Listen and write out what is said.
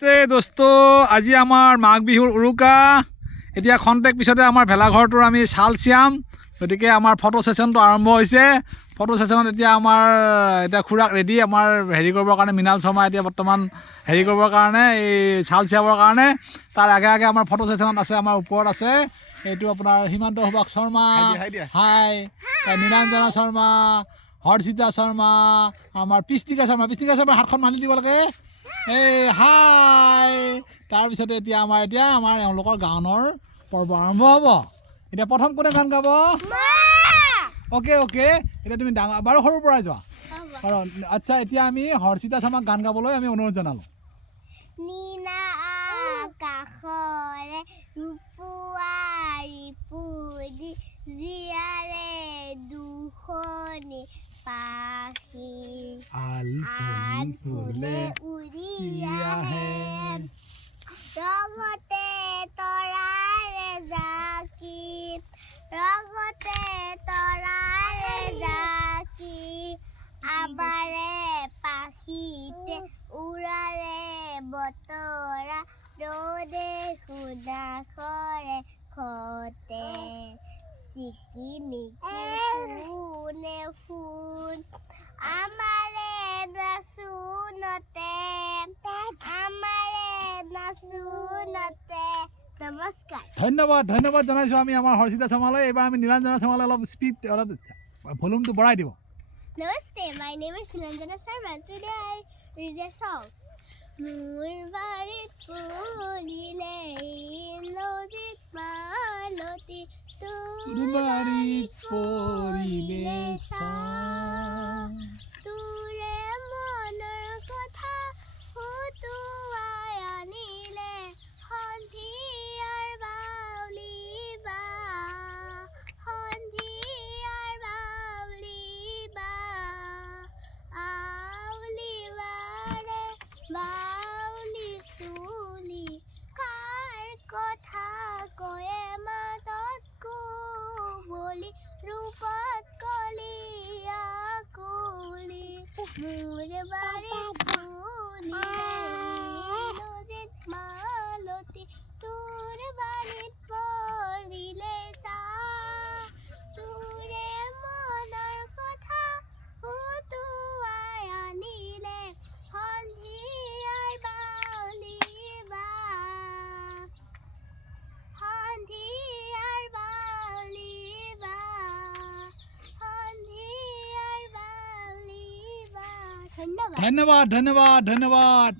নমস্তে দোস্ত, আজি আমাৰ মাঘ বিহুৰ উৰুকা। এতিয়া খন্তেক পিছতে আমাৰ ভেলাঘৰটোৰ আমি চাল চিয়াম, গতিকে আমাৰ ফটো ছেশ্যনটো আৰম্ভ হৈছে। ফটো ছেশ্যনত এতিয়া আমাৰ খুৰাক ৰেডি আমাৰ হেৰি কৰিবৰ কাৰণে, মৃণাল শৰ্মা এতিয়া বৰ্তমান হেৰি কৰিবৰ কাৰণে, এই চাল চিয়াবৰ কাৰণে। তাৰ আগে আগে আমাৰ ফটো ছেশ্যনত আছে, আমাৰ ওপৰত আছে এইটো আপোনাৰ হিমন্ত সুভাষ শৰ্মা, হাই নীলাঞ্জনা শৰ্মা, হৰ্ষিতা শৰ্মা, আমাৰ পৃষ্টিকা শৰ্মা হাতখন মানি দিব লাগে, এই হাই। তাৰপিছতে এতিয়া আমাৰ এওঁলোকৰ গানৰ পৰ্ব আৰম্ভ হ'ব। এতিয়া প্ৰথম কোনে গান গাব? অ'কে এতিয়া তুমি ডাঙৰ বাৰু সৰুৰ পৰাই যোৱা। আচ্ছা, এতিয়া আমি হৰ্ষিতা শৰ্মাক গান গাবলৈ আমি অনুৰোধ জনালোঁ। নীলা আকাশৰে ৰূপুৱাৰী পুৰি জীয়াৰে দুখনি পাখি ফুলে উৰি আহে, ৰঙতে তৰাৰে জাকি আমাৰে পাখিতে উৰাৰে বতৰা, ৰ'দে সুদা খৰে খতে চিকিমিকি ফুনে ফুল আমাৰে নাচোনতে। নমস্কাৰ, ধন্যবাদ জনাইছোঁ আমি আমাৰ হৰ্ষিতা শৰ্মালৈ। এইবাৰ আমি নীলাঞ্জনা শৰ্মালৈ অলপ স্পীড, অলপ ভলিউমটো বঢ়াই দিব। Namaste, my name is Nilanjana Sharma. Today I read a song. Moor barit pulile nodit maloti Barit polile sa Ture monar kotha hutuai anile hondhiar bauli ba বাউলি চুলি কাৰ কথা কয়ে মাতত কুবলি ৰূপত কলিয়া কুলি মোৰ বাৰীত নদীত মালতী তোৰ বাৰীত পৰিলে চাহ তোৰে মনৰ কথা হুতুৱাই আনিলে সন্ধিয়াৰ বাউলি বা ধন্যবাদ।